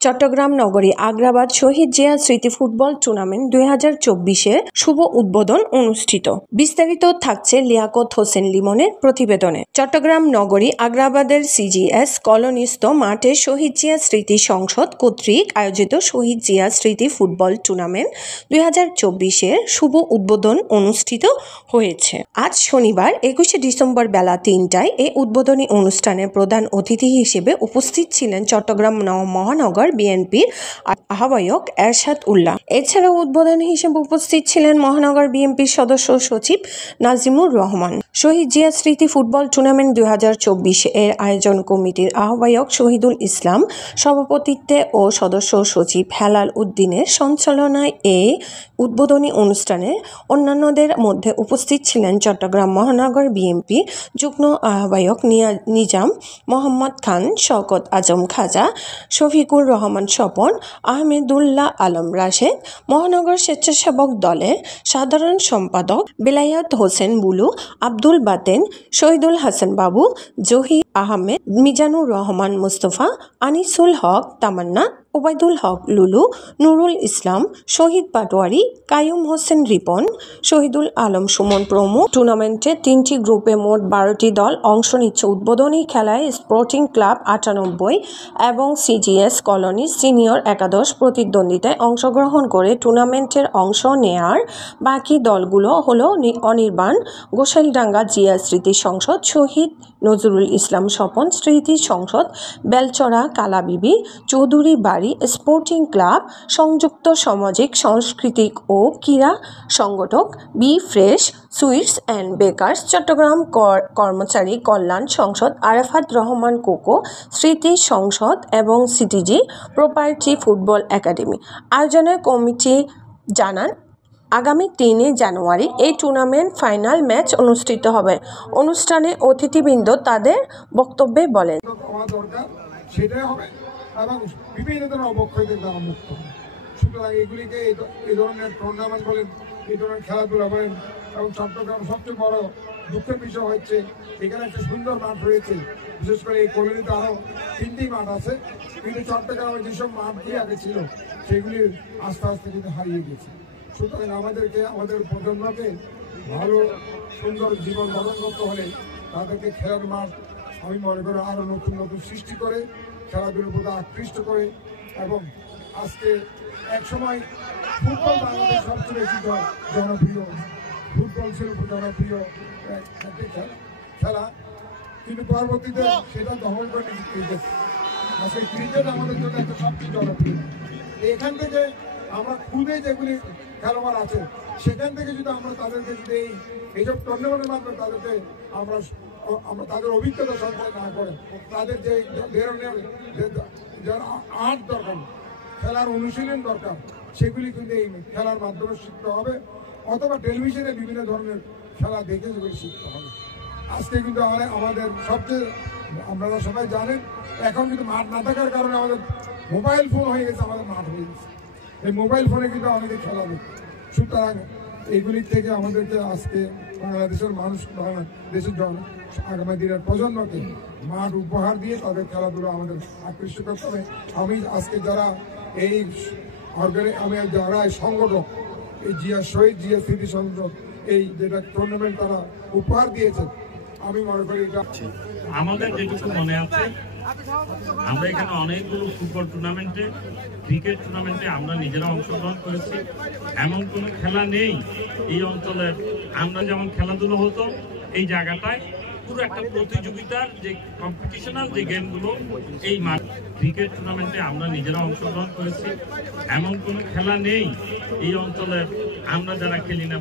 চট্টগ্রাম নগরী আগ্রাবাদ শহীদ জিয়া স্মৃতি football tournament 2024-এর শুভ উদ্বোধন অনুষ্ঠিত। বিস্তারিত থাকছে লিয়াকত হোসেন লিমনের প্রতিবেদনে। চট্টগ্রাম নগরী আগ্রাবাদের সিজিএস কলোনিস্থ মাঠে শহীদ জিয়া স্মৃতি সংসদ কর্তৃক আয়োজিত শহীদ জিয়া স্মৃতি ফুটবল টুর্নামেন্ট 2024-এর শুভ উদ্বোধন অনুষ্ঠিত হয়েছে। আজ শনিবার 21শে ডিসেম্বর বেলা 3টায় এই উদ্বোধনী অনুষ্ঠানে প্রধান অতিথি হিসেবে উপস্থিত ছিলেন চট্টগ্রাম মহানগর বিএনপির আহ্বায়ক এরশাদ উল্লাহ। এছাড়াও উদ্বোধনী হিসেবে উপস্থিত ছিলেন মহানগর বিএনপির সদস্য সচিব নাজিমুর রহমান। শহীদ জিয়া স্মৃতি ফুটবল টুর্নামেন্ট 2024 এর আয়োজন কমিটির আহ্বায়ক শহীদুল ইসলাম সভাপতিত্বে ও সদস্য সচিব হেলাল উদ্দিনের সঞ্চালনায় এই উদ্বোধনী অনুষ্ঠানে অন্যান্যদের মধ্যে উপস্থিত ছিলেন চট্টগ্রাম মহানগর বিএনপির যুগ্ম আহ্বায়ক নিজাম মোহাম্মদ খান, শওকত আজম খাজা, শফিকুর রহমান স্বপন, আহমেদুল্লাহ আলম রাশেদ, মহানগর স্বেচ্ছাসেবক দলের সাধারণ সম্পাদক বেলায়েত হোসেন বুলু, আব্দুল বাতেন, শহীদুল হাসান বাবু, জহির আহমেদ, মিজানুর রহমান মুস্তফা, আনিসুল হক তামান্না, ওবায়দুল হক লুলু, নুরুল ইসলাম, শহীদ পাটোয়ারি, কাইয়ুম হোসেন রিপন, শহীদুল আলম সুমন প্রমুখ। টুর্নামেন্টে 3টি গ্রুপে মোট 12টি দল অংশ নিচ্ছে। উদ্বোধনী খেলায় স্পোর্টিং ক্লাব 98 এবং সিজিএস কলোনি সিনিয়র একাদশ প্রতিদ্বন্দ্বিতায় অংশগ্রহণ করে টুর্নামেন্টের অংশ নেয়ার বাকি দলগুলো হলো অনির্বাণ, গোসাইলডাঙ্গা জিয়া স্মৃতি সংসদ, শহীদ নজরুল ইসলাম স্বপন স্মৃতি সংসদ, বেলচরা কালাবিবি, চৌধুরী বাড়ি স্পোর্টিং ক্লাব, সংযুক্ত সামাজিক সাংস্কৃতিক ও ক্রীড়া সংগঠক B fresh sweets and bakers, Chittagong কর্মচারী কল্যাণ সংসদ, আরাফাত রহমান কোকো স্মৃতি সংসদ এবং সিটিজি প্রপার্টি ফুটবল একাডেমি। আয়োজনের কমিটি জানান, আগামী 3 জানুয়ারি এই টুর্নামেন্ট ফাইনাল ম্যাচ অনুষ্ঠিত হবে। অনুষ্ঠানে অতিথিবৃন্দ তাদের বক্তব্যে বলেন, এবং বিভিন্ন ধরনের অবক্ষয়দের দ্বারা মুক্ত। সুতরাং এগুলিকে এই ধরনের টুর্নামেন্ট বলেন, এই ধরনের খেলাধুলা বলেন, এবং চট্টগ্রাম সবচেয়ে বড় দুঃখের বিষয় হচ্ছে এখানে একটা সুন্দর মাঠ রয়েছে। বিশেষ করে এই কলোনিতে আরও 3টি মাঠ আছে, কিন্তু চট্টগ্রামের যেসব মাঠগুলি আগে ছিল সেগুলি আস্তে আস্তে কিন্তু হারিয়ে গেছে। সুতরাং আমাদেরকে আমাদের প্রজন্মকে ভালো সুন্দর জীবন ধারণ করতে হলে তাদেরকে খেলার মাঠ আমি মনে করি আরও নতুন নতুন সৃষ্টি করে খেলাধুলার প্রতি আকৃষ্ট করে, এবং আজকে একসময় ফুটবল বাংলাদেশ সবচেয়ে বেশি জনপ্রিয়, ফুটবল ছিল জনপ্রিয় একটি খেলা, কিন্তু পরবর্তীতে সেটা দখল করে ক্রিকেট। আজকে ক্রিকেট আমাদের জন্য একটা সবচেয়ে জনপ্রিয়। এখান থেকে আমরা খুদে যেগুলি খেলোয়াড় আছে সেখান থেকে যদি আমরা তাদেরকে যদি এইসব টুর্নামেন্টের মাধ্যমে তাদেরকে আমরা তাদের অভিজ্ঞতা সঞ্চয় না করে, তাদের যে ধরনের যারা আর্ট দরকার, খেলার অনুশীলন দরকার, সেগুলি কিন্তু এই খেলার মাধ্যমে শিখতে হবে, অথবা টেলিভিশনে বিভিন্ন ধরনের খেলা দেখে সেগুলি শিখতে হবে। আজকে কিন্তু আমাদের সবচেয়ে আপনারা সবাই জানেন, এখন কিন্তু মাঠ না থাকার কারণে আমাদের মোবাইল ফোন হয়ে গেছে, আমাদের মাঠ হয়ে গেছে। এই মোবাইল ফোনে কিন্তু অনেকে খেলা দেখে। সুতরাং এইগুলির থেকে আমাদেরকে আজকে বাংলাদেশের মানুষ, বাংলাদেশের আগামী দিনের প্রজন্মকে মাঠ উপহার দিয়ে তাদের খেলাধুলা আমাদের আকৃষ্ট করতে হবে। আমি আজকে যারা এই যারা এই সংগঠক, এই শহীদ জিয়া স্মৃতি সংসদ, এই যেটা টুর্নামেন্ট তারা উপহার দিয়েছে, আমি মনে করি এটা আমাদের যেটুকু মনে আছে, আমরা এখানে অনেকগুলো ফুটবল টুর্নামেন্টে, ক্রিকেট টুর্নামেন্টে আমরা নিজেরা অংশগ্রহণ করেছি। এমন কোনো খেলা নেই এই অঞ্চলের, আমরা যেমন খেলাধুলো হতো এই জায়গাটায় পুরো একটা প্রতিযোগিতার যে কম্পিটিশনাল যে গেমগুলো এই মাঠ, ক্রিকেট টুর্নামেন্টে আমরা নিজেরা অংশগ্রহণ করেছি। এমন কোনো খেলা নেই এই অঞ্চলের আমরা যারা খেলি না।